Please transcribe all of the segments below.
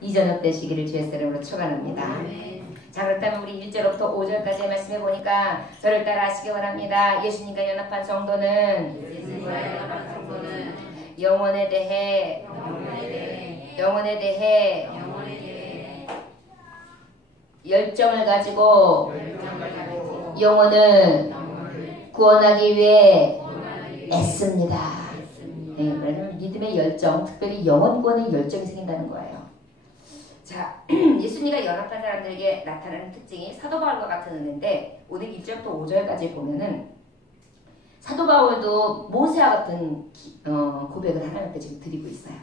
이 저녁 되시기를 주의 이름으로 축원합니다. 자, 그렇다면 우리 1절부터 5절까지의 말씀해 보니까 저를 따라 하시기 원합니다. 예수님과 연합한 성도는 영혼에 대해 열정을 가지고 영혼을 구원하기 위해 애씁니다. 네, 그러면 믿음의 열정, 특별히 영혼 구원의 열정이 생긴다는 거예요. 자, 예수님과 연합한 사람들에게 나타나는 특징이 사도 바울과 같은 은혜인데 오늘 1절부터 5절까지 보면은 사도 바울도 모세와 같은 고백을 하나님 앞에 지금 드리고 있어요.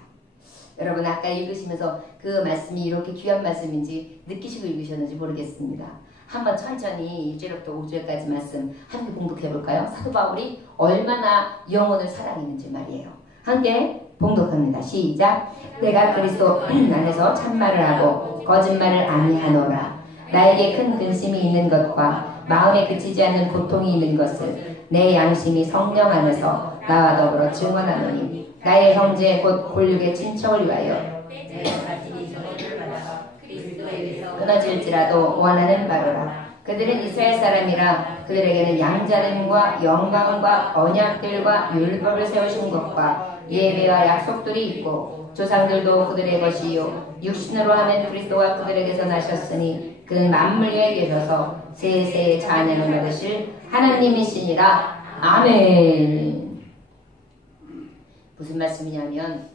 여러분 아까 읽으시면서 그 말씀이 이렇게 귀한 말씀인지 느끼시고 읽으셨는지 모르겠습니다. 한번 천천히 1절부터 5절까지 말씀 함께 봉독해 볼까요? 사도 바울이 얼마나 영혼을 사랑했는지 말이에요. 함께 봉독합니다. 시작. 내가 그리스도 안에서 참말을 하고 거짓말을 아니하노라. 나에게 큰 근심이 있는 것과 마음에 그치지 않는 고통이 있는 것을 내 양심이 성령 안에서 나와 더불어 증언하노니 나의 형제 곧 골육의 친척을 위하여 끊어질지라도 원하는 바로라. 그들은 이스라엘 사람이라 그들에게는 양자됨과 영광과 언약들과 율법을 세우신 것과 예배와 약속들이 있고 조상들도 그들의 것이요 육신으로 하면 그리스도가 그들에게서 나셨으니 그는 만물 위에 계셔서 세세의 자녀를 얻으실 하나님이시니라. 아멘. 무슨 말씀이냐면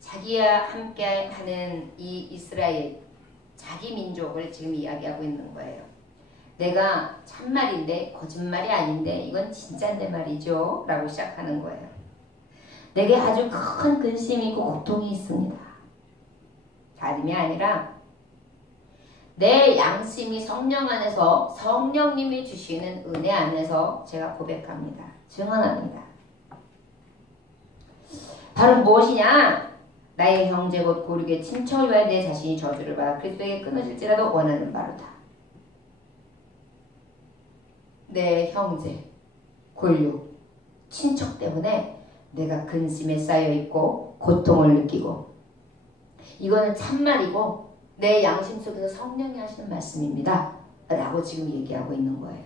자기와 함께하는 이 이스라엘 자기 민족을 지금 이야기하고 있는 거예요. 내가 참말인데 거짓말이 아닌데 이건 진짜인데 말이죠 라고 시작하는 거예요. 내게 아주 큰 근심이 있고 고통이 있습니다. 다름이 아니라 내 양심이 성령 안에서 성령님이 주시는 은혜 안에서 제가 고백합니다. 증언합니다. 바로 무엇이냐? 나의 형제 곧 고륙의 친척을 위하여 내 자신이 저주를 받아 그리스도에게 끊어질지라도 원하는 바로다. 내 형제, 골육, 친척 때문에 내가 근심에 쌓여있고 고통을 느끼고 이거는 참말이고 내 양심 속에서 성령이 하시는 말씀입니다. 라고 지금 얘기하고 있는 거예요.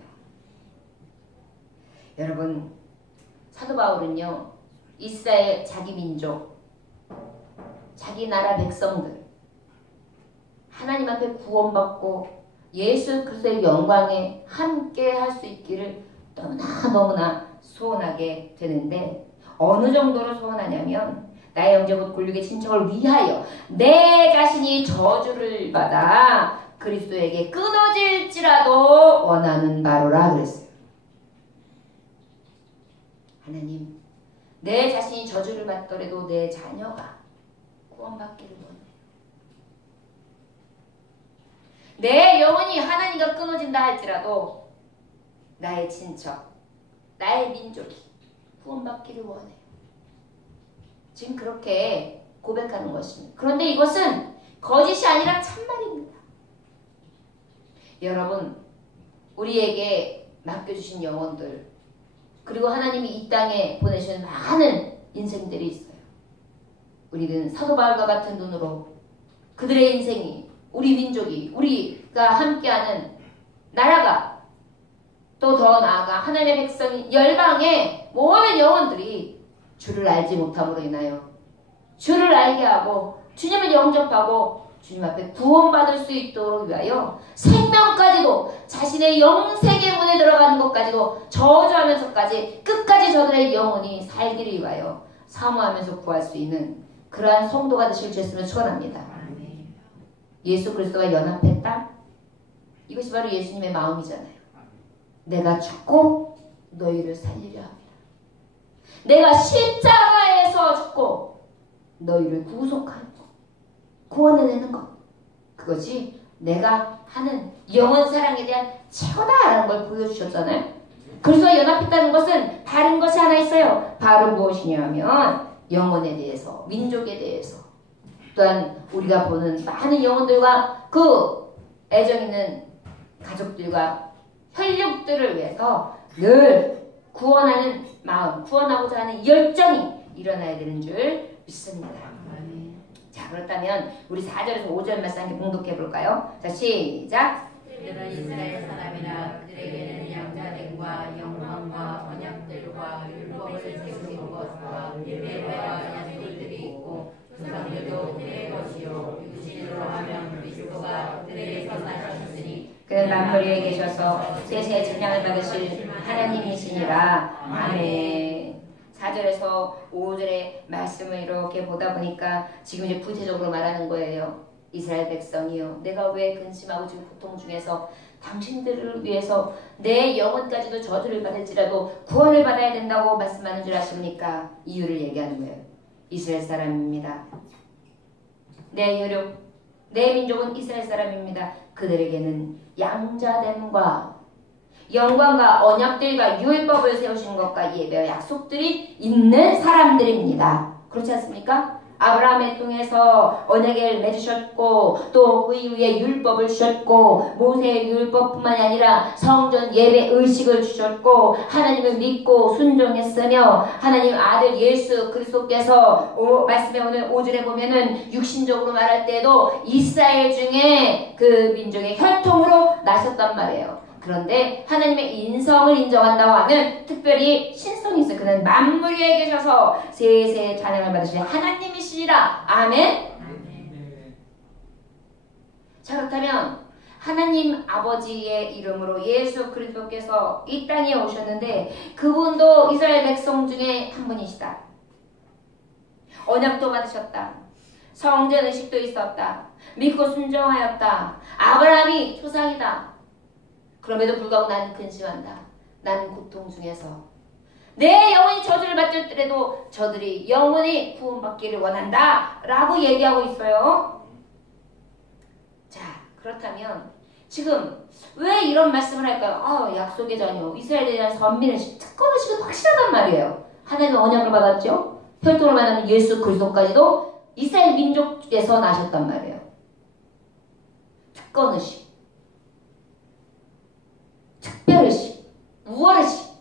여러분 사도 바울은요 이스라엘 자기 민족 자기 나라 백성들 하나님 앞에 구원받고 예수 그리스도의 영광에 함께 할 수 있기를 너무나 소원하게 되는데 어느 정도로 소원하냐면 나의 형제 곧 골육의 친척을 위하여 내 자신이 저주를 받아 그리스도에게 끊어질지라도 원하는 바로라 그랬어요. 하나님 내 자신이 저주를 받더라도 내 자녀가 구원받기를 원해요. 내 영혼이 하나님과 끊어진다 할지라도 나의 친척, 나의 민족이 구원받기를 원해요. 지금 그렇게 고백하는 것입니다. 그런데 이것은 거짓이 아니라 참말입니다. 여러분 우리에게 맡겨주신 영혼들 그리고 하나님이 이 땅에 보내신 많은 인생들이 있어요. 우리는 사도 바울과 같은 눈으로 그들의 인생이 우리 민족이 우리가 함께하는 나라가 또 더 나아가 하나님의 백성인 열방의 모든 영혼들이 주를 알지 못함으로 인하여 주를 알게 하고 주님을 영접하고 주님 앞에 구원받을 수 있도록 위하여 생명까지도 자신의 영생의 문에 들어가는 것까지도 저주하면서까지 끝까지 저들의 영혼이 살기를 위하여 사모하면서 구할 수 있는 그러한 성도가 되실 수 있음을 축원합니다. 예수 그리스도와 연합했다? 이것이 바로 예수님의 마음이잖아요. 내가 죽고 너희를 살리려 합니다. 내가 십자가에서 죽고 너희를 구속하는 것, 구원해내는 것, 그것이 내가 하는 영원 사랑에 대한 최고다라는 걸 보여주셨잖아요. 그리스도와 연합했다는 것은 다른 것이 하나 있어요. 바로 무엇이냐면 영혼에 대해서, 민족에 대해서, 또한 우리가 보는 많은 영혼들과 그 애정 있는 가족들과 혈육들을 위해서 늘 구원하는 마음, 구원하고자 하는 열정이 일어나야 되는 줄 믿습니다. 자, 그렇다면 우리 4절에서 5절 말씀 함께 봉독해 볼까요? 자, 시작. 그들은 이스라엘 사람이라 그들에게는 양자됨과 영광과 언약들과 율법을 지키는 것과 예배와 약속들이 있고 조상들도 그의 것이요 육신으로 하면 그리스도가 그들에게서 나셨으니 그는 만물에 계셔서 세세의 찬양을 받으실 하나님이시니라. 아멘. 4절에서 5절의 말씀을 이렇게 보다 보니까 지금 이제 구체적으로 말하는 거예요. 이스라엘 백성이요, 내가 왜 근심하고 지금 고통 중에서 당신들을 위해서 내 영혼까지도 저주를 받을지라도 구원을 받아야 된다고 말씀하는 줄 아십니까? 이유를 얘기하는 거예요. 이스라엘 사람입니다. 내 혈육, 내 민족은 이스라엘 사람입니다. 그들에게는 양자됨과 영광과 언약들과 율법을 세우신 것과 예배와 약속들이 있는 사람들입니다. 그렇지 않습니까? 아브라함을 통해서 언약을 맺으셨고 또 그 이후에 율법을 주셨고 모세의 율법뿐만이 아니라 성전 예배 의식을 주셨고 하나님을 믿고 순종했으며 하나님 아들 예수 그리스도께서 말씀에 오늘 5절에 보면은 육신적으로 말할 때도 이스라엘 중에 그 민족의 혈통으로 나셨단 말이에요. 그런데 하나님의 인성을 인정한다고 하면 특별히 신성이 있어요. 그는 만물 위에 계셔서 세세의 찬양을 받으실 하나님이시라. 아멘. 자, 그렇다면 하나님 아버지의 이름으로 예수 그리스도께서 이 땅에 오셨는데 그분도 이스라엘 백성 중에 한 분이시다. 언약도 받으셨다. 성전 의식도 있었다. 믿고 순종하였다. 아브라함이 조상이다. 그럼에도 불구하고 나는 근심한다. 나는 고통 중에서 내 영혼이 저주를 받을지라도 저들이 영원히 구원받기를 원한다 라고 얘기하고 있어요. 자, 그렇다면 지금 왜 이런 말씀을 할까요? 약속의 자녀 이스라엘에 대한 선민의식, 특권의식은 확실하단 말이에요. 하나님의 언약을 받았죠. 혈통을 만나는 예수 그리스도까지도 이스라엘 민족에서 나셨단 말이에요. 특권의식, 특별의식, 우월의식,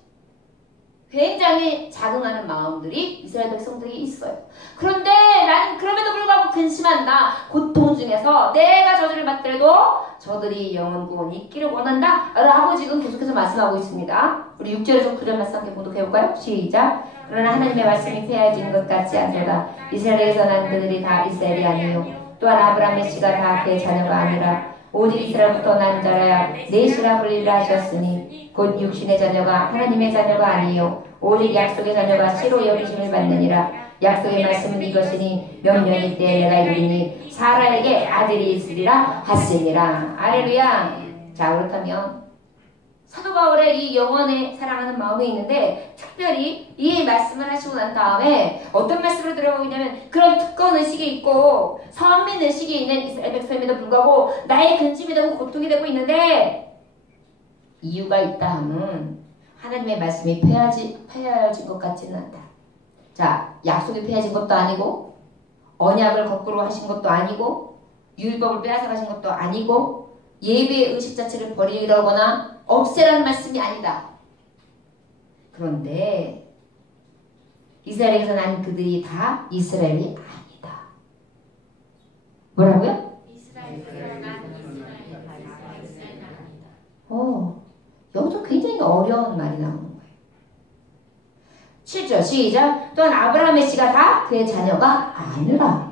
굉장히 자긍하는 마음들이 이스라엘 백성들이 있어요. 그런데 나는 그럼에도 불구하고 근심한다. 고통 중에서 내가 저주를 받더라도 저들이 영원 구원이 있기를 원한다 라고 지금 계속해서 말씀하고 있습니다. 우리 6절에서 9절 말씀 함께 봉독해볼까요? 시작. 그러나 하나님의 말씀이 폐하여진 것 같지 않도다. 이스라엘에서 난 그들이 다 이스라엘이 아니요 또한 아브라함의 씨가 다 그의 자녀가 아니라 오직 이스라엘부터 난 자라야 내 씨라 불리라 하셨으니 곧 육신의 자녀가 하나님의 자녀가 아니요 오직 약속의 자녀가 씨로 여기심을 받느니라. 약속의 말씀은 이것이니 명령일 때 내가 이르리니 사라에게 아들이 있으리라 하시니라. 할렐루야. 자, 그렇다면 사도 바울의 이 영원에 사랑하는 마음이 있는데 특별히 이 말씀을 하시고 난 다음에 어떤 말씀을 들어가고 있냐면 그런 특권의식이 있고 선민의식이 있는 이스라엘 백성임에도 불구하고 나의 근심이 되고 고통이 되고 있는데 이유가 있다 하면 하나님의 말씀이 폐하여진 것 같지는 않다. 자, 약속이 폐하여진 것도 아니고 언약을 거꾸로 하신 것도 아니고 율법을 빼앗아 가신 것도 아니고 예배의 의식 자체를 버리려거나 없애라는 말씀이 아니다. 그런데 이스라엘에서 난 그들이 다 이스라엘이 아니다. 뭐라고요? 이스라엘에서 난 이스라엘이 아니다. 여기서 굉장히 어려운 말이 나오는 거예요. 7절 시작. 또한 아브라함의 씨가 다 그의 자녀가 아니라.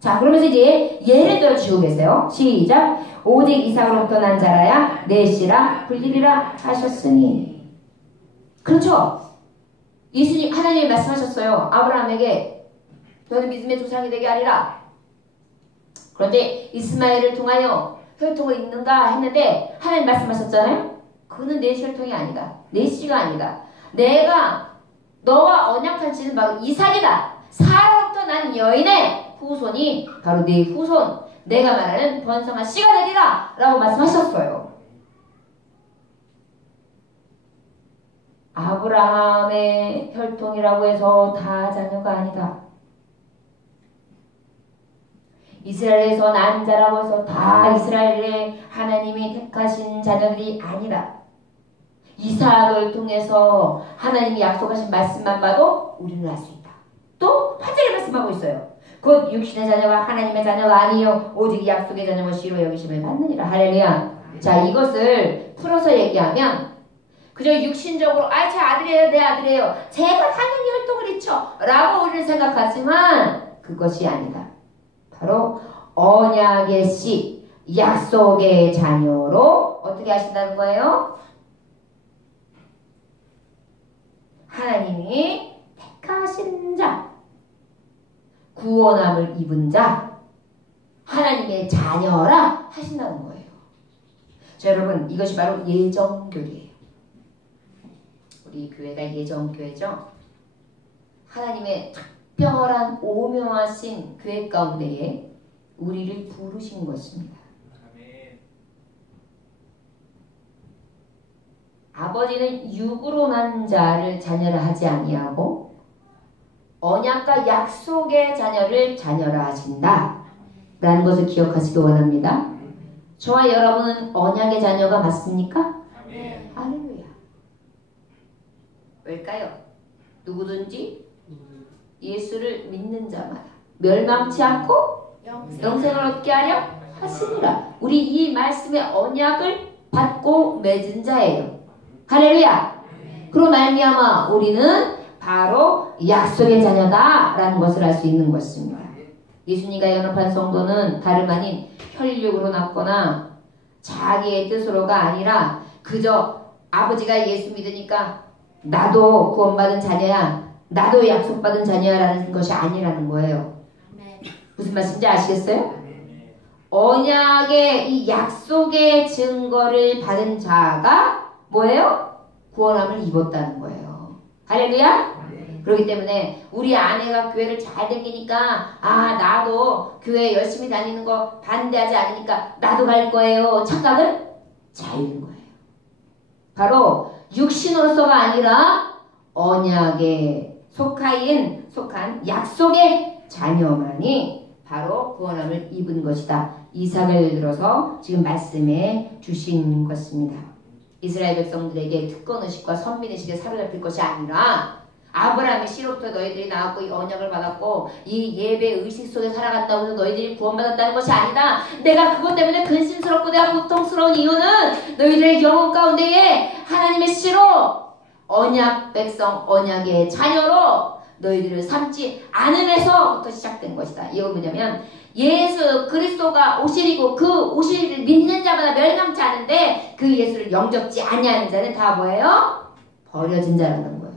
자, 그러면서 이제 예를 들어 주고 계세요. 시작. 오직 이삭으로부터 난 자라야 내 씨라 불리리라 하셨으니. 그렇죠. 예수님 하나님이 말씀하셨어요. 아브라함에게 너는 믿음의 조상이 되게 하리라. 그런데 이스마엘을 통하여 혈통을 잇는가 했는데 하나님 말씀하셨잖아요. 그는 내 혈통이 아니다. 내 씨가 아니다. 내가 너와 언약한 씨는 바로 이삭이다. 사라로부터 난 여인의 후손이 바로 네 후손, 내가 말하는 번성한 씨가 되리라 라고 말씀하셨어요. 아브라함의 혈통이라고 해서 다 자녀가 아니다. 이스라엘에서 난 자라고 해서 다 이스라엘의 하나님이 택하신 자녀들이 아니라 이삭을 통해서 하나님이 약속하신 말씀만 봐도 우리는 알 수 있다. 또 확실히 말씀하고 있어요. 곧 육신의 자녀가 하나님의 자녀가 아니요 오직 약속의 자녀 것이로 여기심을 받느니라. 할렐루야. 자, 이것을 풀어서 얘기하면 그저 육신적으로 제 아들이에요, 내 아들이에요, 제가 당연히 혈통을 잊죠 라고 우리는 생각하지만 그것이 아니다. 바로 언약의 씨, 약속의 자녀로 어떻게 하신다는 거예요? 하나님이 택하신 자, 구원함을 입은 자, 하나님의 자녀라 하신다는 거예요. 자, 여러분, 이것이 바로 예정교리예요. 우리 교회가 예정교회죠. 하나님의 특별한 오묘하신 교회 가운데에 우리를 부르신 것입니다. 아버지는 육으로 난 자를 자녀라 하지 아니하고 언약과 약속의 자녀를 자녀라 하신다 라는 것을 기억하시기 원합니다. 저와 여러분은 언약의 자녀가 맞습니까? 할렐루야. 왜일까요? 누구든지 예수를 믿는 자마다 멸망치 않고 영생을 얻게 하려 하시니라. 우리 이 말씀의 언약을 받고 맺은 자예요. 할렐루야. 그로 말미암아 우리는 바로 약속의 자녀다라는 것을 알 수 있는 것입니다. 예수님과 연합한 성도는 다름 아닌 혈육으로 낳거나 자기의 뜻으로가 아니라 그저 아버지가 예수 믿으니까 나도 구원받은 자녀야, 나도 약속받은 자녀야 라는 것이 아니라는 거예요. 무슨 말씀인지 아시겠어요? 언약의 이 약속의 증거를 받은 자가 뭐예요? 구원함을 입었다는 거예요. 할렐루야? 그렇기 때문에 우리 아내가 교회를 잘 다니니까 나도 교회 열심히 다니는 거 반대하지 않으니까 나도 갈 거예요. 착각을 자유인 거예요. 바로 육신으로서가 아니라 언약에 속한 약속의 자녀만이 바로 구원함을 입은 것이다. 이삭을 들어서 지금 말씀해 주신 것입니다. 이스라엘 백성들에게 특권의식과 선민의식에 사로잡힐 것이 아니라 아브라함의 씨로부터 너희들이 나왔고 이 언약을 받았고 이 예배 의식 속에 살아간다고 해서 너희들이 구원받았다는 것이 아니다. 내가 그것 때문에 근심스럽고 내가 고통스러운 이유는 너희들의 영혼 가운데에 하나님의 씨로 언약 백성, 언약의 자녀로 너희들을 삼지 않음에서부터 시작된 것이다. 이건 뭐냐면 예수 그리스도가 오실이고 그 오실이를 믿는 자마다 멸망치 않은데 그 예수를 영접지 아니하는 자는 다 뭐예요? 버려진 자라는 거예요.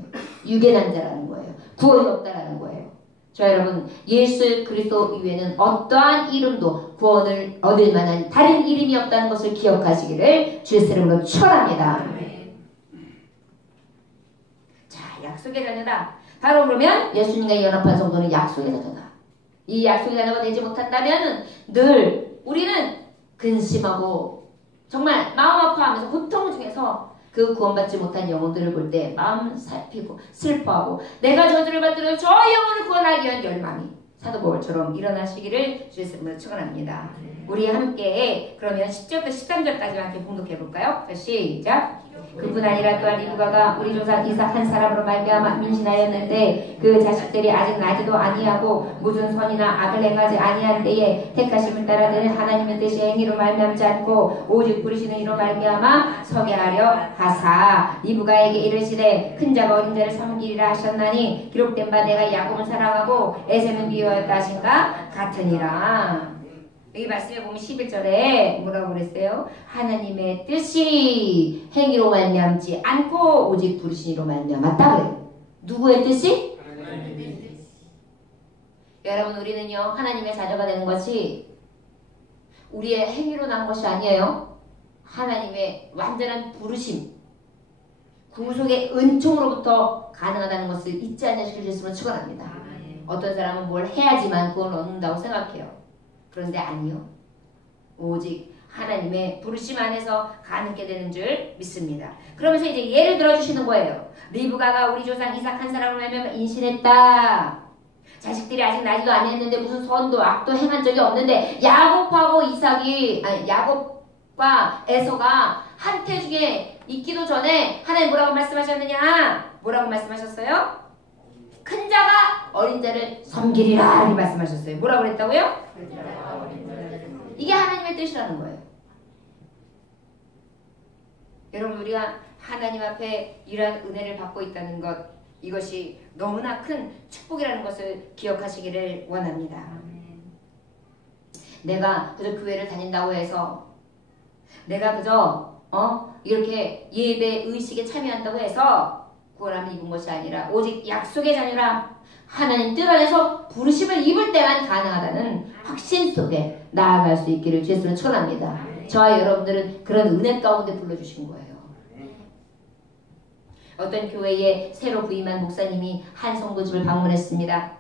유괴난 자라는 거예요. 구원이 없다라는 거예요. 자, 여러분, 예수 그리스도 이외에는 어떠한 이름도 구원을 얻을 만한 다른 이름이 없다는 것을 기억하시기를 주의 이름으로 축원합니다. 자, 약속의 자녀다. 바로 그러면 예수님과 연합한 성도는 약속의 자녀다. 이 약속의 자녀가 되지 못한다면 늘 우리는 근심하고 정말 마음 아파하면서 고통 중에서 그 구원받지 못한 영혼들을 볼 때 마음 살피고 슬퍼하고 내가 저주를 받들어 저 영혼을 구원하기 위한 열망이 사도 바울처럼 일어나시기를 주의 이름으로 축원합니다. 우리 함께 그러면 10절부터 13절까지 함께 봉독해 볼까요? 자, 시작. 그뿐 아니라 또한 리브가가 우리 조상 이삭 한 사람으로 말미암아 임신하였는데 그 자식들이 아직 나지도 아니하고 무슨 선이나 악을 행하지 아니한 때에 택하심을 따라 드는 하나님의 뜻이 행위로 말미암지 않고 오직 부르시는 이로 말미암아 서게 하려 하사 리브가에게 이르시되 큰 자가 어린 자를 섬기리라 하셨나니 기록된 바 내가 야곱을 사랑하고 에서는 미워하였다 하신가 같으니라. 여기 말씀에 보면 11절에 뭐라고 그랬어요? 하나님의 뜻이 행위로 말미암지 않고 오직 부르신 이로 말미암았다 그래요. 누구의 뜻이? 하나님의 뜻. 여러분, 우리는요 하나님의 자녀가 되는 것이 우리의 행위로 난 것이 아니에요. 하나님의 완전한 부르심, 구속의 은총으로부터 가능하다는 것을 잊지 않으실 수 있으면 축원합니다. 어떤 사람은 뭘 해야지만 구원을 얻는다고 생각해요. 그런데 아니요. 오직 하나님의 부르심 안에서 가능하게 되는 줄 믿습니다. 그러면서 이제 예를 들어주시는 거예요. 리브가가 우리 조상 이삭 한 사람을 말미암아 임신했다. 자식들이 아직 나지도 아니했는데 무슨 선도 악도 행한 적이 없는데 야곱과 에서가 한태 중에 있기도 전에 하나님 뭐라고 말씀하셨느냐? 뭐라고 말씀하셨어요? 큰 자가 어린 자를 섬기리라 이렇게 말씀하셨어요. 뭐라고 그랬다고요? 이게 하나님의 뜻이라는 거예요. 여러분 우리가 하나님 앞에 이러한 은혜를 받고 있다는 것, 이것이 너무나 큰 축복이라는 것을 기억하시기를 원합니다. 내가 그저 교회를 다닌다고 해서, 내가 그저 이렇게 예배 의식에 참여한다고 해서 구원함을 입은 것이 아니라 오직 약속의 자녀라 하나님 뜻 안에서 부르심을 입을 때만 가능하다는 확신 속에 나아갈 수 있기를 주님으로 축원합니다. 저와 여러분들은 그런 은혜 가운데 불러주신 거예요. 어떤 교회에 새로 부임한 목사님이 한 성도집을 방문했습니다.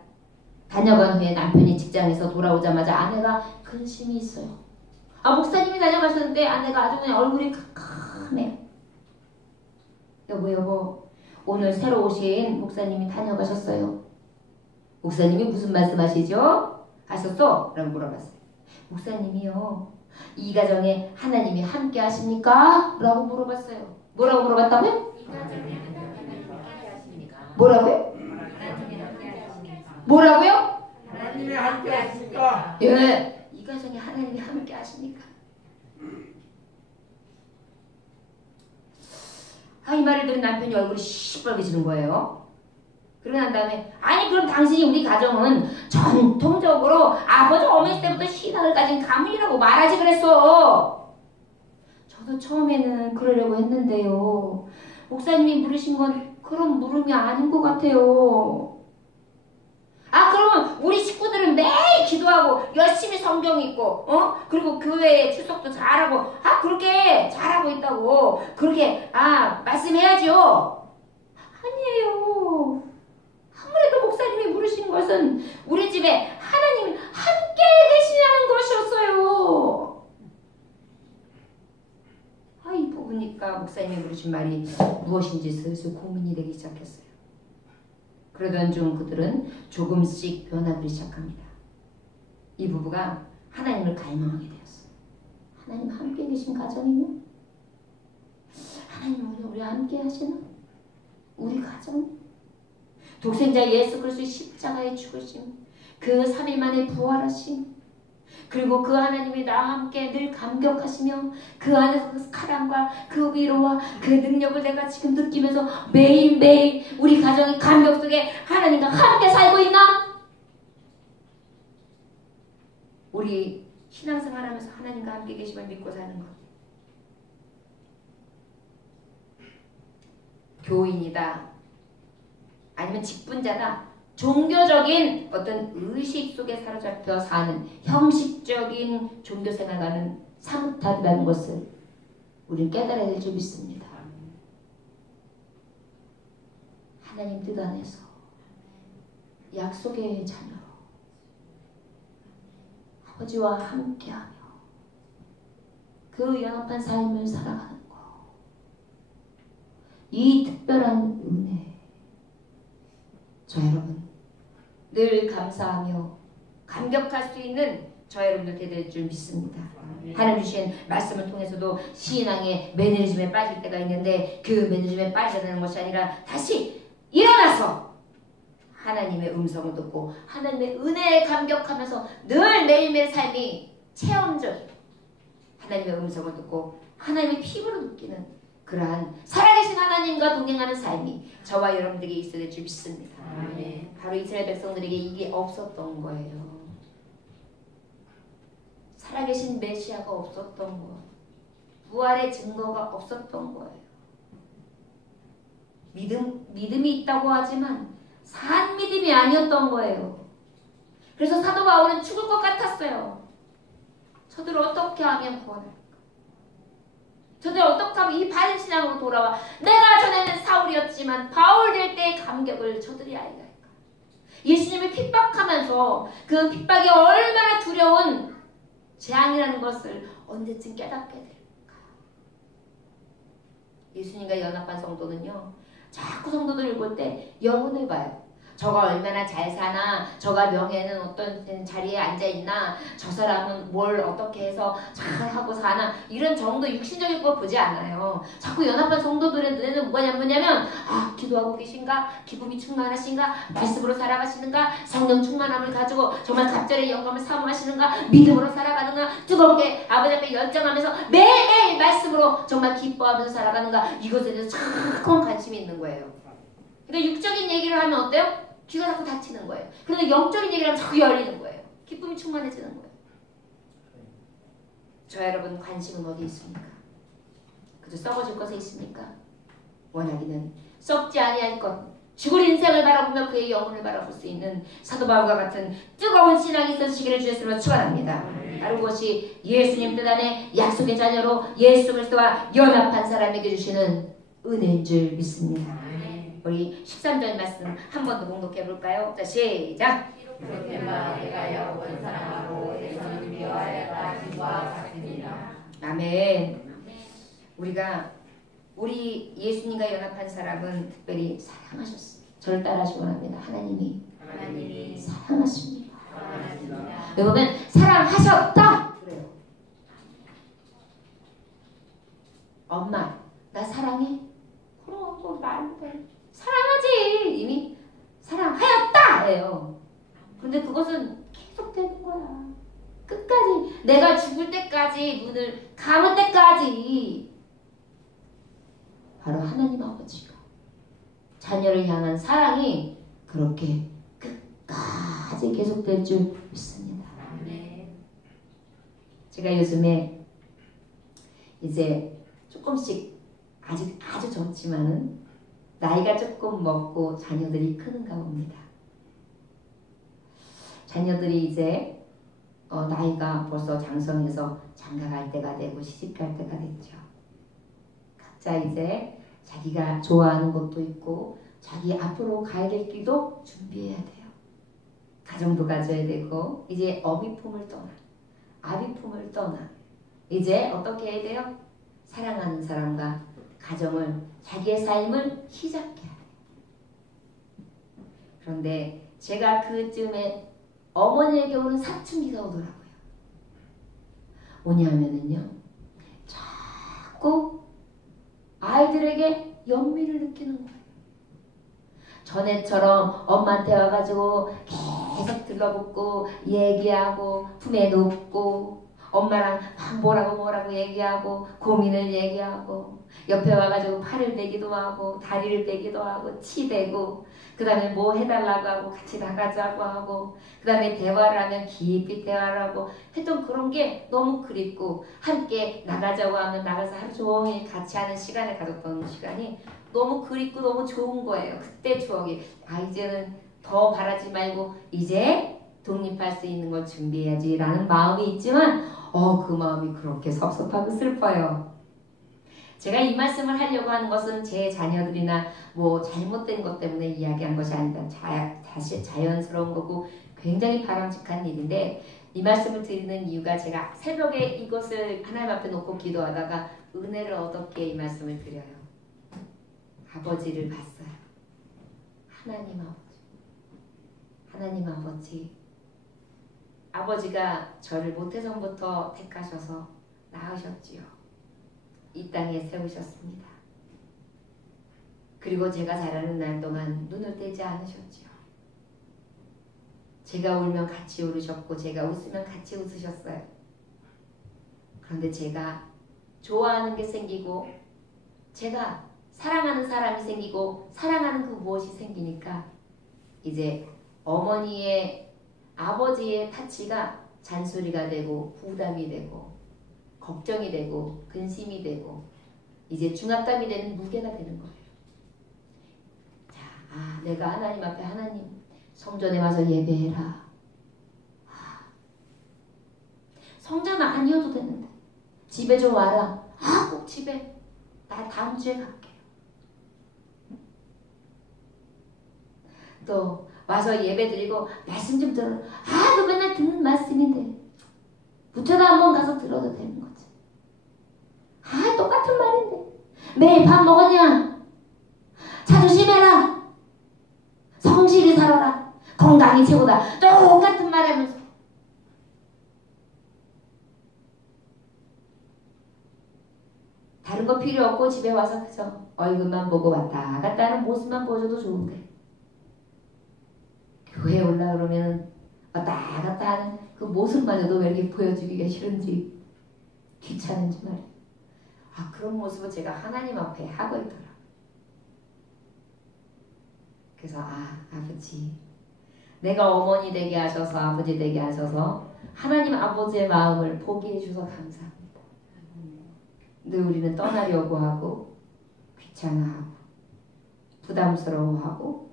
다녀간 후에 남편이 직장에서 돌아오자마자 아내가 근심이 있어요. 목사님이 다녀가셨는데 아내가 아주 그냥 얼굴이 캄캄해요. 여보 오늘 새로 오신 목사님이 다녀가셨어요. 목사님이 무슨 말씀하시죠? 하셨어? 라고 물어봤어요. 목사님이요, 이 가정에 하나님이 함께 하십니까? 라고 물어봤어요. 뭐라고 물어봤다고요? 뭐라고요? 뭐라고요? 하나님이 함께 하십니까? 예, 이 가정에 하나님이 함께 하십니까? 이 말을 들은 남편이 얼굴이 시뻘개지는 거예요. 그러고 난 다음에, 아니 그럼 당신이 우리 가정은 전통적으로 아버지 어머니 때부터 신앙을 가진 가문이라고 말하지 그랬어. 저도 처음에는 그러려고 했는데요, 목사님이 물으신 건 그런 물음이 아닌 것 같아요. 그러면 우리 식구들은 매일 기도하고 열심히 성경 읽고 그리고 교회에 출석도 잘하고 그렇게 잘하고 있다고 그렇게 말씀해야죠. 아니에요. 아무래도 목사님이 물으신 것은 우리 집에 하나님이 함께 계시냐는 것이었어요. 이 부분이니까 목사님이 물으신 말이 무엇인지 슬슬 고민이 되기 시작했어요. 그러던 중 그들은 조금씩 변하기 시작합니다. 이 부부가 하나님을 갈망하게 되었어요. 하나님 함께 계신 가정이며, 하나님 오늘 우리와 함께 하시나? 우리 가정? 독생자 예수 그리스도의 십자가의 죽으심, 그 3일 만에 부활하심, 그리고 그 하나님이 나와 함께 늘 감격하시며 그 안에서 그 사랑과 그 위로와 그 능력을 내가 지금 느끼면서 매일매일 우리 가정의 감격 속에 하나님과 함께 살고 있나? 우리 신앙생활하면서 하나님과 함께 계심을 믿고 사는 것. 교인이다, 아니면 직분자다, 종교적인 어떤 의식 속에 사로잡혀 사는 형식적인 종교생활과는 사뭇 다르다는 것을 우리는 깨달아야 될 줄 믿습니다. 하나님 뜻 안에서 약속의 자녀로 아버지와 함께하며 그 연합한 삶을 살아가는 것, 이 특별한 은혜, 저 여러분 늘 감사하며 감격할 수 있는 저 여러분들 될 줄 믿습니다. 하나님 주신 말씀을 통해서도 신앙의 매너리즘에 빠질 때가 있는데, 그 매너리즘에 빠지는 것이 아니라 다시 일어나서 하나님의 음성을 듣고 하나님의 은혜에 감격하면서 늘 매일매일 삶이 체험적인 하나님의 음성을 듣고 하나님의 피부로 느끼는 그러한 살아계신 하나님과 동행하는 삶이 저와 여러분들에게 있어야 될 줄 믿습니다. 바로 이스라엘 백성들에게 이게 없었던 거예요. 살아계신 메시아가 없었던 거, 부활의 증거가 없었던 거예요. 믿음이 있다고 하지만 산 믿음이 아니었던 거예요. 그래서 사도 바울은 죽을 것 같았어요. 저들 어떻게 하면 구원할까? 저들 어떻게 하면 이 바른 신앙으로 돌아와 내가 전에는 사울이었지만 바울 될 때의 감격을 저들이 알게 할까? 예수님을 핍박하면서 그 핍박이 얼마나 두려운 재앙이라는 것을 언제쯤 깨닫게 될까? 예수님과 연합한 성도는요, 자꾸 성도들 읽을 때 영혼을 봐요. 저가 얼마나 잘 사나, 저가 명예는 어떤 자리에 앉아있나, 저 사람은 뭘 어떻게 해서 잘하고 사나, 이런 정도 육신적인 거 보지 않아요. 자꾸 연합한 성도들의 눈에는 뭐냐면 기도하고 계신가, 기쁨이 충만하신가, 말씀으로 살아가시는가, 성령 충만함을 가지고 정말 갑절의 영감을 사모하시는가, 믿음으로 살아가는가, 뜨겁게 아버지 앞에 열정하면서 매일매일 말씀으로 정말 기뻐하면서 살아가는가, 이것에 대해서 참 관심이 있는 거예요. 그러니까 육적인 얘기를 하면 어때요? 귀가 자꾸 닫히는 거예요. 그런데 영적인 얘기를 하면 자꾸 열리는 거예요. 기쁨이 충만해지는 거예요. 저 여러분 관심은 어디 있습니까? 그저 썩어질 것에 있습니까? 원하기는 썩지 아니할 것, 죽을 인생을 바라보며 그의 영혼을 바라볼 수 있는 사도 바울과 같은 뜨거운 신앙이 있으시기를 주였으면 축원합니다. 바로 그것이 예수님 뜻 안에 약속의 자녀로 예수 그리스도와 연합한 사람에게 주시는 은혜인 줄 믿습니다. 우리 13절 말씀 한 번 더 봉독해 볼까요? 자, 시작. 내가 여러분 사랑하고 내서는 미워하였다 주와 같으니라. 아멘. 우리 예수님과 연합한 사람은 특별히 사랑하셨습니다. 저를 따라하시기 원합니다. 하나님이 사랑하십니다. 여기 보면 사랑하셨다 그래요. 엄마 나 사랑해? 그럼 그거 말인데 사랑하지. 이미 사랑하였다예요. 근데 그것은 계속되는 거야. 끝까지 내가 죽을 때까지, 눈을 감을 때까지. 바로 하나님 아버지가 자녀를 향한 사랑이 그렇게 끝까지 계속될 줄 믿습니다. 제가 요즘에 이제 조금씩 아직 아주 젊지만은 나이가 조금 먹고 자녀들이 크는가 봅니다. 자녀들이 이제 나이가 벌써 장성해서 장가갈 때가 되고 시집갈 때가 됐죠. 각자 이제 자기가 좋아하는 것도 있고 자기 앞으로 가야 될 길도 준비해야 돼요. 가정도 가져야 되고 이제 어미 품을 떠나 아비 품을 떠나 이제 어떻게 해야 돼요? 사랑하는 사람과 가정을, 자기의 삶을 시작해야 돼요. 그런데 제가 그쯤에 어머니에게 오는 사춘기가 오더라고요. 뭐냐면은요, 자꾸 아이들에게 연민을 느끼는 거예요. 전에처럼 엄마한테 와가지고 계속 들러붙고 얘기하고 품에 눕고 엄마랑 뭐라고 얘기하고 고민을 얘기하고 옆에 와가지고 팔을 대기도 하고 다리를 대기도 하고 치대고 그 다음에 뭐 해달라고 하고 같이 나가자고 하고 그 다음에 대화를 하면 깊이 대화를 하고 했던 그런 게 너무 그립고 함께 나가자고 하면 나가서 하루 종일 같이 하는 시간을 가졌던 시간이 너무 그립고 너무 좋은 거예요. 그때 추억이. 이제는 더 바라지 말고 이제 독립할 수 있는 걸 준비해야지 라는 마음이 있지만 그 마음이 그렇게 섭섭하고 슬퍼요. 제가 이 말씀을 하려고 하는 것은 제 자녀들이나 뭐 잘못된 것 때문에 이야기한 것이 아니다. 다시 자연스러운 거고 굉장히 바람직한 일인데 이 말씀을 드리는 이유가 제가 새벽에 이것을 하나님 앞에 놓고 기도하다가 은혜를 얻었기에 이 말씀을 드려요. 아버지를 봤어요. 하나님 아버지. 아버지가 저를 모태성부터 택하셔서 낳으셨지요. 이 땅에 세우셨습니다. 그리고 제가 자라는 날 동안 눈을 떼지 않으셨지요. 제가 울면 같이 울으셨고 제가 웃으면 같이 웃으셨어요. 그런데 제가 좋아하는 게 생기고 제가 사랑하는 사람이 생기고 사랑하는 그 무엇이 생기니까 이제 어머니의 아버지의 타치가 잔소리가 되고 부담이 되고 걱정이 되고 근심이 되고 이제 중압감이 되는 무게가 되는 거예요. 자, 내가 하나님 앞에 하나님 성전에 와서 예배해라. 성전 아니어도 되는데 집에 좀 와라. 꼭 집에 나 다음 주에 갈게요. 또 와서 예배 드리고 말씀 좀 들어. 너 맨날 듣는 말씀인데 부처도 한번 가서 들어도 되는 거지. 똑같은 말인데 매일 밥 먹었냐? 차 조심해라. 성실히 살아라. 사랑이 최고다. 똑같은 말 하면서 다른 거 필요 없고 집에 와서 그저 얼굴만 보고 왔다 갔다 하는 모습만 보여줘도 좋은데 교회에 올라 그러면 왔다 갔다 하는 그 모습마저도 왜 이렇게 보여주기가 싫은지 귀찮은지 말이에요. 그런 모습을 제가 하나님 앞에 하고 있더라. 그래서 아버지, 내가 어머니 되게 하셔서 아버지 되게 하셔서 하나님 아버지의 마음을 보게 해주셔서 감사합니다. 늘 우리는 떠나려고 하고 귀찮아하고 부담스러워하고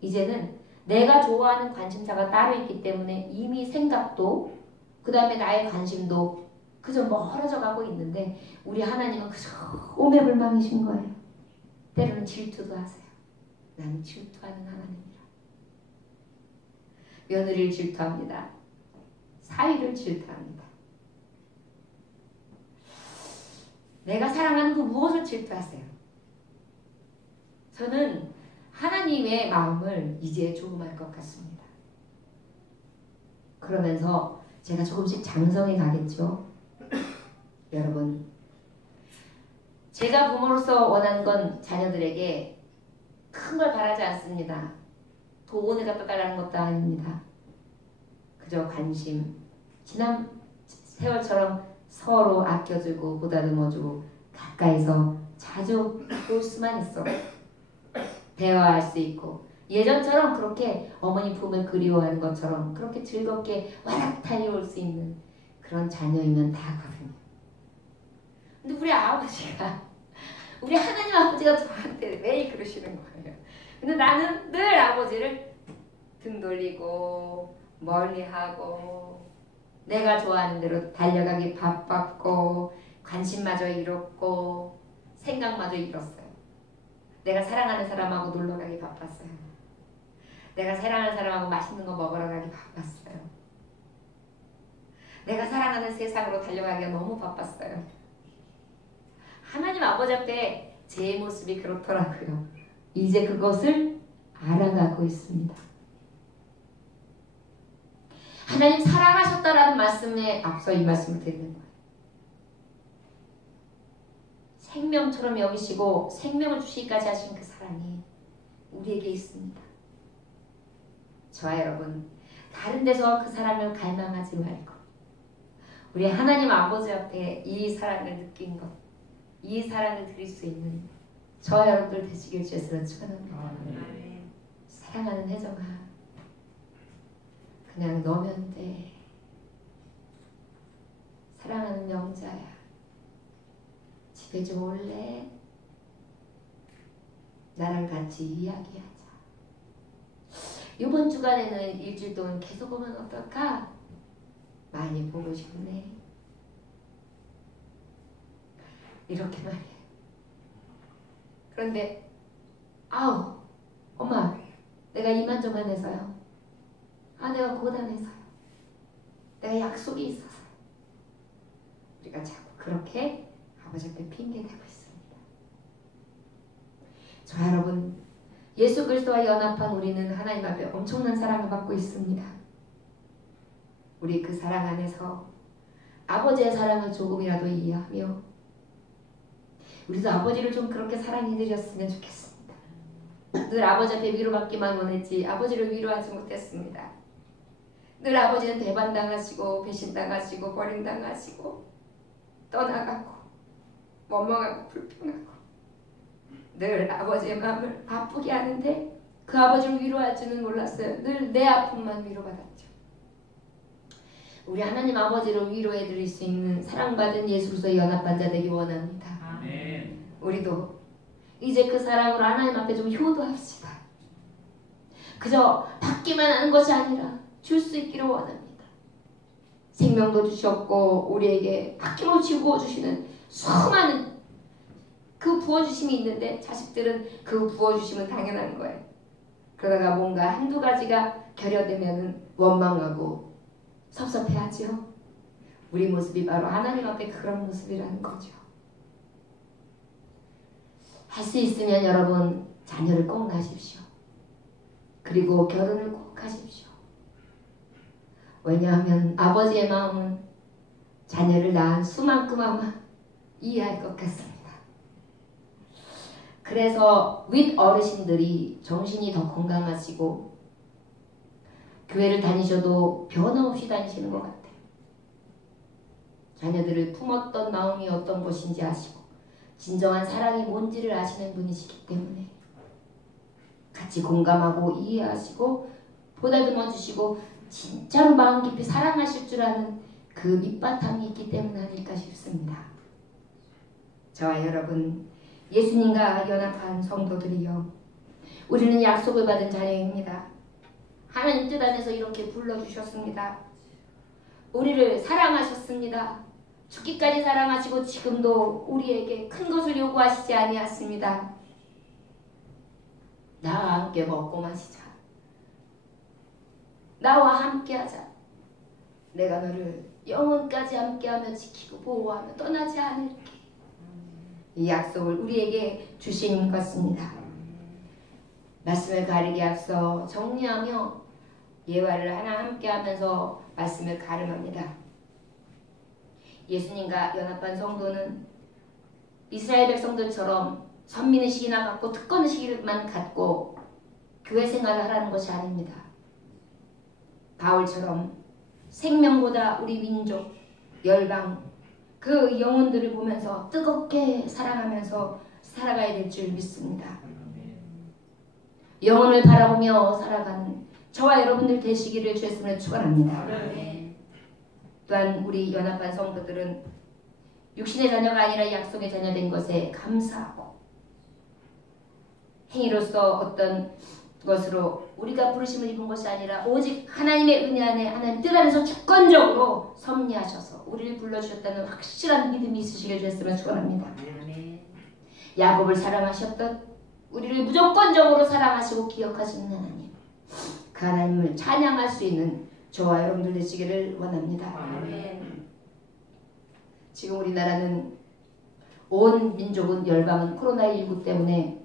이제는 내가 좋아하는 관심사가 따로 있기 때문에 이미 생각도 그 다음에 나의 관심도 그저 멀어져 가고 있는데 우리 하나님은 그저 오매불망이신 거예요. 때로는 질투도 하세요. 나는 질투하는 하나님이라. 며느리를 질투합니다. 사위를 질투합니다. 내가 사랑하는 그 무엇을 질투하세요? 저는 하나님의 마음을 이제 조금 알 것 같습니다. 그러면서 제가 조금씩 장성해 가겠죠. 여러분, 제가 부모로서 원하는 건 자녀들에게 큰 걸 바라지 않습니다. 돈을 갖다 달라는 것도 아닙니다. 그저 관심, 지난 세월처럼 서로 아껴주고 보다듬어주고 가까이서 자주 볼 수만 있어 대화할 수 있고 예전처럼 그렇게 어머니 품을 그리워하는 것처럼 그렇게 즐겁게 와락 달려올 수 있는 그런 자녀이면 다거든요. 근데 우리 아버지가 우리 하나님 아버지가 저한테 매일 그러시는 거예요. 근데 나는 늘 아버지를 등 돌리고 멀리하고 내가 좋아하는 대로 달려가기 바빴고 관심마저 잃었고 생각마저 잃었어요. 내가 사랑하는 사람하고 놀러가기 바빴어요. 내가 사랑하는 사람하고 맛있는 거 먹으러 가기 바빴어요. 내가 사랑하는 세상으로 달려가기가 너무 바빴어요. 하나님 아버지 앞에 제 모습이 그렇더라고요. 이제 그것을 알아가고 있습니다. 하나님 사랑하셨다라는 말씀에 앞서 이 말씀을 드리는 거예요. 생명처럼 여기시고 생명을 주시기까지 하신 그 사랑이 우리에게 있습니다. 저와 여러분, 다른 데서 그 사랑을 갈망하지 말고 우리 하나님 아버지 앞에 이 사랑을 느낀 것, 이 사랑을 드릴 수 있는 저와 여러분들 되시길 주에서 축원합니다. 사랑하는 혜정아, 그냥 너면 돼. 사랑하는 명자야, 집에 좀 올래? 나랑 같이 이야기하자. 이번 주간에는 일주일 동안 계속 오면 어떨까? 많이 보고 싶네. 이렇게 말이에요. 그런데 엄마, 내가 이만저만해서요. 내가 고단해서요. 내가 약속이 있어서요. 우리가 자꾸 그렇게 아버지 앞에 핑계대고 있습니다. 저 여러분, 예수 그리스도와 연합한 우리는 하나님 앞에 엄청난 사랑을 받고 있습니다. 우리 그 사랑 안에서 아버지의 사랑을 조금이라도 이해하며 우리도 아버지를 좀 그렇게 사랑해드렸으면 좋겠습니다. 늘 아버지 앞에 위로받기만 원했지 아버지를 위로하지 못했습니다. 늘 아버지는 배반당하시고 배신당하시고 버림당하시고 떠나가고 멍멍하고 불평하고 늘 아버지의 마음을 아프게 하는데 그 아버지를 위로할 줄은 몰랐어요. 늘 내 아픔만 위로받았죠. 우리 하나님 아버지를 위로해드릴 수 있는 사랑받은 예수로서의 연합한 자 되기 원합니다. 아멘. 우리도 이제 그 사랑으로 하나님 앞에 좀 효도합시다. 그저 받기만 하는 것이 아니라 줄 수 있기를 원합니다. 생명도 주셨고 우리에게 아낌없이 부어주시는 수많은 그 부어주심이 있는데 자식들은 그 부어주심은 당연한 거예요. 그러다가 뭔가 한두 가지가 결여되면 원망하고 섭섭해하죠. 우리 모습이 바로 하나님 앞에 그런 모습이라는 거죠. 할 수 있으면 여러분 자녀를 꼭 낳으십시오. 그리고 결혼을 꼭 하십시오. 왜냐하면 아버지의 마음은 자녀를 낳은 수만큼 아마 이해할 것 같습니다. 그래서 윗 어르신들이 정신이 더 건강하시고 교회를 다니셔도 변화 없이 다니시는 것 같아요. 자녀들을 품었던 마음이 어떤 것인지 아시고 진정한 사랑이 뭔지를 아시는 분이시기 때문에 같이 공감하고 이해하시고 보다듬어 주시고 진짜로 마음 깊이 사랑하실 줄 아는 그 밑바탕이 있기 때문 아닐까 싶습니다. 저와 여러분, 예수님과 연합한 성도들이여, 우리는 약속을 받은 자녀입니다. 하나님 뜻 안에서 이렇게 불러주셨습니다. 우리를 사랑하셨습니다. 죽기까지 사랑하시고 지금도 우리에게 큰 것을 요구하시지 아니하십니다. 나와 함께 먹고 마시자. 나와 함께하자. 내가 너를 영원까지 함께하며 지키고 보호하며 떠나지 않을게. 이 약속을 우리에게 주신 것입니다. 말씀을 가르기 앞서 정리하며 예화를 하나 함께하면서 말씀을 가름합니다. 예수님과 연합한 성도는 이스라엘 백성들처럼 선민의식이나 갖고 특권의식만 갖고 교회 생활을 하라는 것이 아닙니다. 바울처럼 생명보다 우리 민족, 열방, 그 영혼들을 보면서 뜨겁게 사랑하면서 살아가야 될 줄 믿습니다. 영혼을 바라보며 살아가는 저와 여러분들 되시기를 주의 이름으로 축원합니다. 또한 우리 연합한 성도들은 육신의 자녀가 아니라 약속의 자녀 된 것에 감사하고 행위로서 어떤 것으로 우리가 부르심을 입은 것이 아니라 오직 하나님의 은혜 안에 하나님 뜻 안에서 주권적으로 섭리하셔서 우리를 불러주셨다는 확실한 믿음이 있으시길 주였으면 축원합니다. 야곱을 사랑하셨던 우리를 무조건적으로 사랑하시고 기억하시는 하나님, 그 하나님을 찬양할 수 있는 저와 여러분들 되시기를 원합니다. 아멘. 지금 우리나라는 온 민족은 열방은 코로나19 때문에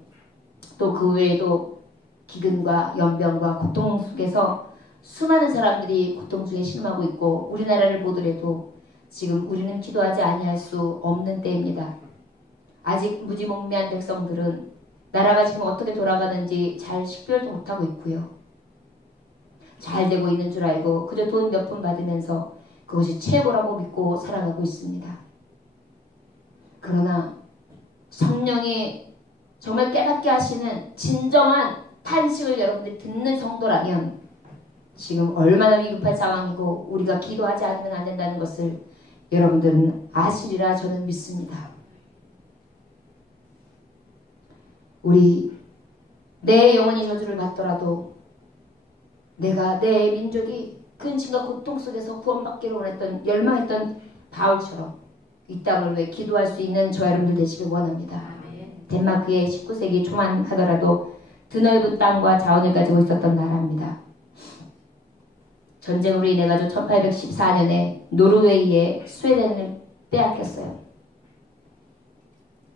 또 그 외에도 기근과 연병과 고통 속에서 수많은 사람들이 고통 중에 심하고 있고 우리나라를 보더라도 지금 우리는 기도하지 아니할 수 없는 때입니다. 아직 무지몽매한 백성들은 나라가 지금 어떻게 돌아가는지 잘 식별도 못하고 있고요. 잘 되고 있는 줄 알고 그저 돈 몇 푼 받으면서 그것이 최고라고 믿고 살아가고 있습니다. 그러나 성령이 정말 깨닫게 하시는 진정한 탄식을 여러분들이 듣는 성도라면 지금 얼마나 위급한 상황이고 우리가 기도하지 않으면 안 된다는 것을 여러분들은 아시리라 저는 믿습니다. 우리 내 영혼이 저주를 받더라도 내가 내 민족이 근심과 고통 속에서 구원받기를 원했던 열망했던 바울처럼 이 땅을 위해 기도할 수 있는 저와 여러분들 되시길 원합니다. 덴마크의 19세기 초만 하더라도 드넓은 땅과 자원을 가지고 있었던 나라입니다. 전쟁으로 인해 가지고 1814년에 노르웨이의 스웨덴을 빼앗겼어요.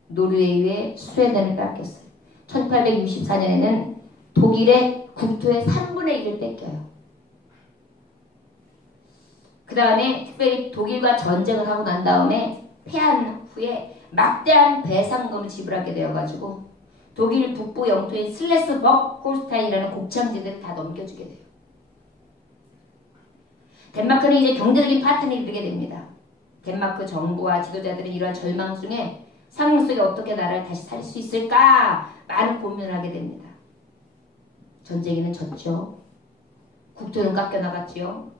노르웨이의 스웨덴을 빼앗겼어요. 1864년에는 독일의 국토의 3분의 1을 뺏겨요. 그 다음에 특별히 독일과 전쟁을 하고 난 다음에 패한 후에 막대한 배상금을 지불하게 되어가지고 독일 북부 영토인 슬레스버그 홀스타인이라는 곡창지대를 다 넘겨주게 돼요. 덴마크는 이제 경제적인 파탄을 이르게 됩니다. 덴마크 정부와 지도자들은 이러한 절망 중에 상황 속에 어떻게 나라를 다시 살 수 있을까 많은 고민을 하게 됩니다. 전쟁에는 졌죠. 국토는 깎여나갔죠.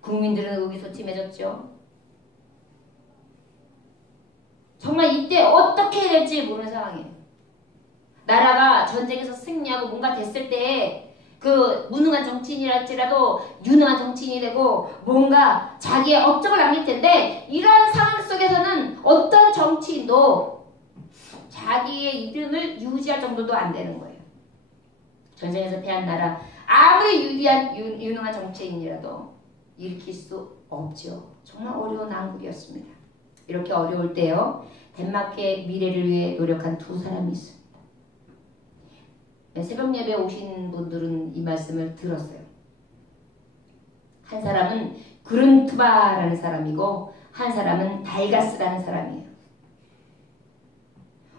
국민들은 의기소침해졌죠. 정말 이때 어떻게 해야 될지 모르는 상황이에요. 나라가 전쟁에서 승리하고 뭔가 됐을 때 그 무능한 정치인이랄지라도 유능한 정치인이 되고 뭔가 자기의 업적을 남길 텐데 이러한 상황 속에서는 어떤 정치인도 자기의 이름을 유지할 정도도 안 되는 거예요. 전쟁에서 패한 나라 아무리 유능한 정치인이라도 일으킬 수 없죠. 정말 어려운 난국이었습니다. 이렇게 어려울 때요. 덴마크의 미래를 위해 노력한 두 사람이 있습니다. 새벽 예배 오신 분들은 이 말씀을 들었어요. 한 사람은 그룬트바라는 사람이고 한 사람은 달가스라는 사람이에요.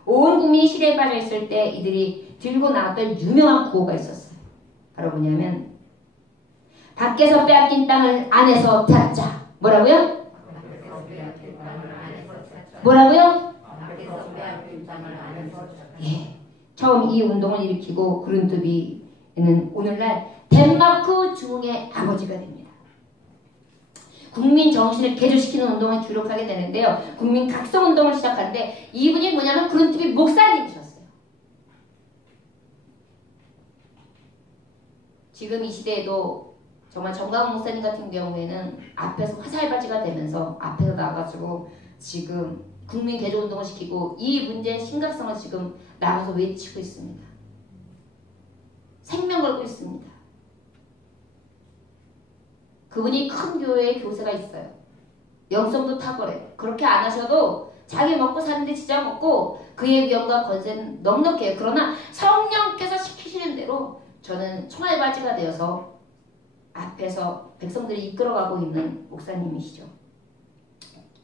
온 국민이 시대에 빠져 있을 때 이들이 들고 나왔던 유명한 구호가 있었어요. 바로 뭐냐면 밖에서 빼앗긴 땅을 안에서 찾자. 뭐라고요? 뭐라고요? 예. 처음 이 운동을 일으키고 그룬트비는 오늘날 덴마크 중흥의 아버지가 됩니다. 국민 정신을 개조시키는 운동에 주력하게 되는데요. 국민 각성 운동을 시작하는데 이분이 뭐냐면 그룬트비 목사님이셨어요. 지금 이 시대에도 정말 정강훈 목사님 같은 경우에는 앞에서 화살바지가 되면서 앞에서 나와가지고 지금 국민 개조 운동을 시키고 이 문제의 심각성을 지금 나가서 외치고 있습니다. 생명 걸고 있습니다. 그분이 큰 교회에 교세가 있어요. 영성도 탁월해요. 그렇게 안 하셔도 자기 먹고 사는데 지장 없고 그의 위엄과 권세는 넉넉해요. 그러나 성령께서 시키시는 대로 저는 총알바지가 되어서 앞에서 백성들이 이끌어가고 있는 목사님이시죠.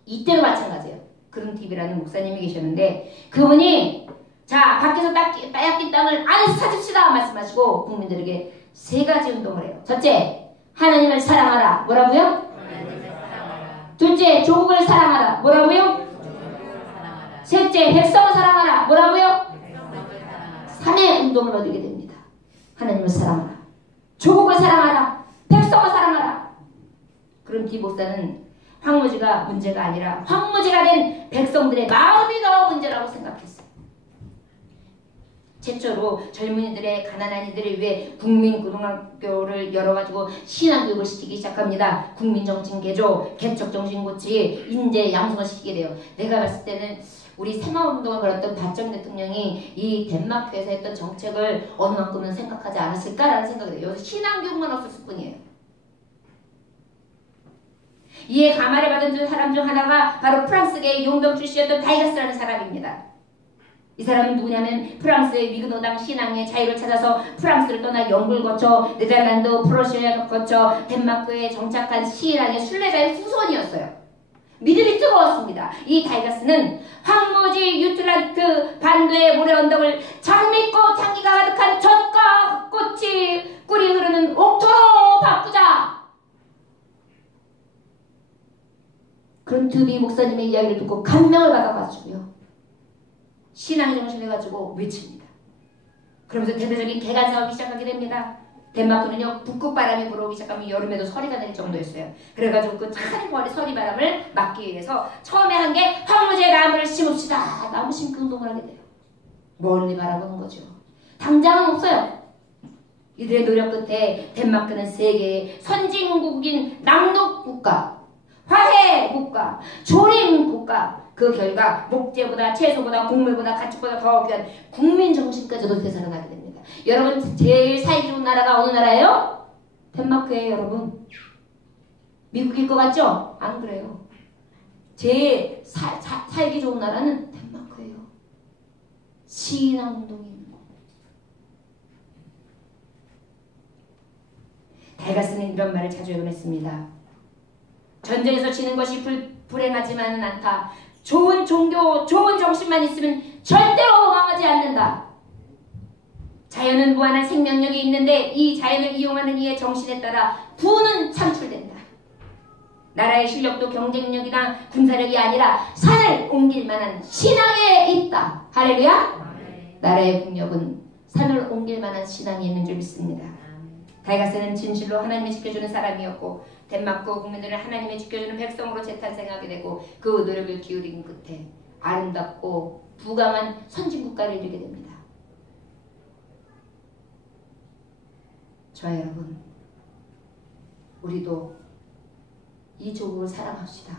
이때도 마찬가지예요. 그룬티비라는 목사님이 계셨는데 그분이 자 밖에서 빼앗긴 땅을 안에서 찾읍시다 말씀하시고 국민들에게 세 가지 운동을 해요. 첫째, 하나님을 사랑하라. 뭐라고요? 하나님을 사랑하라. 둘째, 조국을 사랑하라. 뭐라고요? 셋째, 백성을 사랑하라. 뭐라고요? 백성을 사랑하라. 3의 운동을 얻게 됩니다. 하나님을 사랑하라. 조국을 사랑하라. 백성을 사랑하라. 그럼 디 목사는 황무지가 문제가 아니라 황무지가 된 백성들의 마음이 더 문제라고 생각했어요. 최초로 젊은이들의 가난한 이들을 위해 국민고등학교를 열어가지고 신앙교육을 시키기 시작합니다. 국민정신 개조, 개척정신 고치, 인재 양성을 시키게 돼요. 내가 봤을 때는 우리 새마을운동을 벌였던 박정희 대통령이 이 덴마크에서 했던 정책을 어느 만큼은 생각하지 않았을까라는 생각이 돼요. 여기서 신앙교육만 없었을 뿐이에요. 이에 감화를 받은 사람 중 하나가 바로 프랑스계의 용병 출신이었던 다이가스라는 사람입니다. 이 사람은 누구냐면 프랑스의 위그노당 신앙의 자유를 찾아서 프랑스를 떠나 영국을 거쳐 네덜란드, 프러시아를 거쳐 덴마크에 정착한 신앙의 순례자의 후손이었어요. 믿음이 뜨거웠습니다. 이 다이가스는 황무지 유틀란트 반도의 모래 언덕을 장미꽃 향기가 가득한 젖과 꽃이 꿀이 흐르는 옥토로 바꾸자. 그룬트비 목사님의 이야기를 듣고 감명을 받아가지고요. 신앙의 정신을 가지고 외칩니다. 그러면서 대대적인 개간 사업이 시작하게 됩니다. 덴마크는요 북극바람이 불어오기 시작하면 여름에도 서리가 낼 정도였어요. 그래가지고 그 찬 서리바람을 막기 위해서 처음에 한 게 황무지에 나무를 심읍시다. 나무 심기 운동을 하게 돼요. 멀리 바라보는 거죠. 당장은 없어요. 이들의 노력 끝에 덴마크는 세계의 선진국인 낭독국가, 화해국가, 조림국가, 그 결과 목재보다 채소보다 곡물보다 가축보다 더 귀한 국민정신까지도 되살아나게 됩니다. 여러분 제일 살기 좋은 나라가 어느 나라예요? 덴마크예요. 여러분 미국일 것 같죠? 안 그래요. 제일 살기 좋은 나라는 덴마크예요. 신앙운동이 있는 거. 다이가스는 이런 말을 자주 전했습니다. 전쟁에서 지는 것이 불행하지만은 않다. 좋은 종교, 좋은 정신만 있으면 절대로 망하지 않는다. 자연은 무한한 생명력이 있는데 이 자연을 이용하는 이의 정신에 따라 부는 창출된다. 나라의 실력도 경쟁력이나 군사력이 아니라 산을 옮길 만한 신앙에 있다. 할렐루야. 나라의 국력은 산을 옮길 만한 신앙이 있는 줄 믿습니다. 다이가스는 진실로 하나님을 지켜주는 사람이었고 덴마크 국민들을 하나님이 지켜주는 백성으로 재탄생하게 되고 그 노력을 기울인 끝에 아름답고 부강한 선진국가를 이루게 됩니다. 저와 여러분, 우리도 이 조국을 사랑합시다.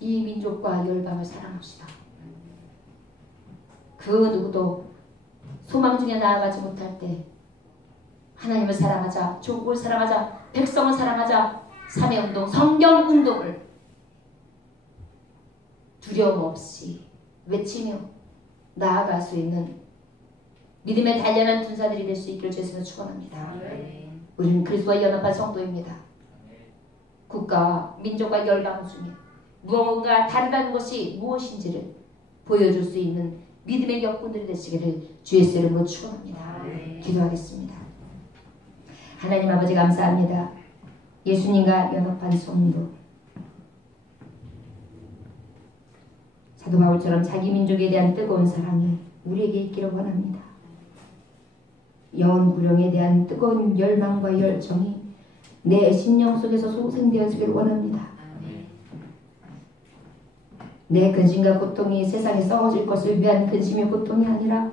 이 민족과 열방을 사랑합시다. 그 누구도 소망 중에 나아가지 못할 때 하나님을 사랑하자, 조국을 사랑하자, 백성을 사랑하자, 3의 운동, 성경 운동을 두려움 없이 외치며 나아갈 수 있는 믿음의 단련한 군사들이 될 수 있기를 주에서 축원합니다. 우리는 그리스도와 연합한 성도입니다. 국가와 민족과 열방 중에 무언가 다르다는 것이 무엇인지를 보여줄 수 있는 믿음의 격분들이 되시기를 주의 이름으로 축원합니다. 기도하겠습니다. 하나님 아버지 감사합니다. 예수님과 연합한 성도, 사도 바울처럼 자기 민족에 대한 뜨거운 사랑이 우리에게 있기를 원합니다. 영혼 구령에 대한 뜨거운 열망과 열정이 내 심령 속에서 소생되어지기를 원합니다. 내 근심과 고통이 세상에 썩어질 것을 위한 근심의 고통이 아니라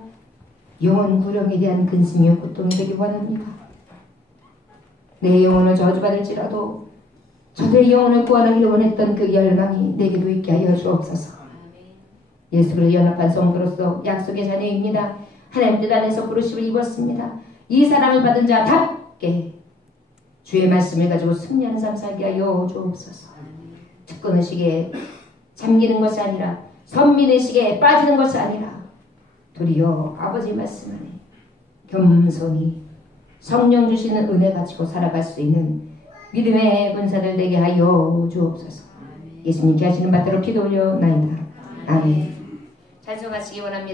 영혼 구령에 대한 근심의 고통이 되길 원합니다. 내 영혼을 저주받을지라도 저들의 영혼을 구원하기를 원했던 그 열망이 내게도 있게 하여 주옵소서. 예수 그리스도 연합한 성도로서 약속의 자녀입니다. 하나님 뜻 안에서 부르심을 입었습니다. 이 사랑을 받은 자답게 주의 말씀을 가지고 승리하는 삶 살게 하여 주옵소서. 특권의식에 잠기는 것이 아니라 선민의식에 빠지는 것이 아니라 도리어 아버지 말씀 안에 겸손히 성령 주시는 은혜 가지고 살아갈 수 있는 믿음의 군사들 되게 하여 주옵소서. 예수님께 하시는 바대로 기도 올려나이다. 아멘. 찬송하시기 원합니다.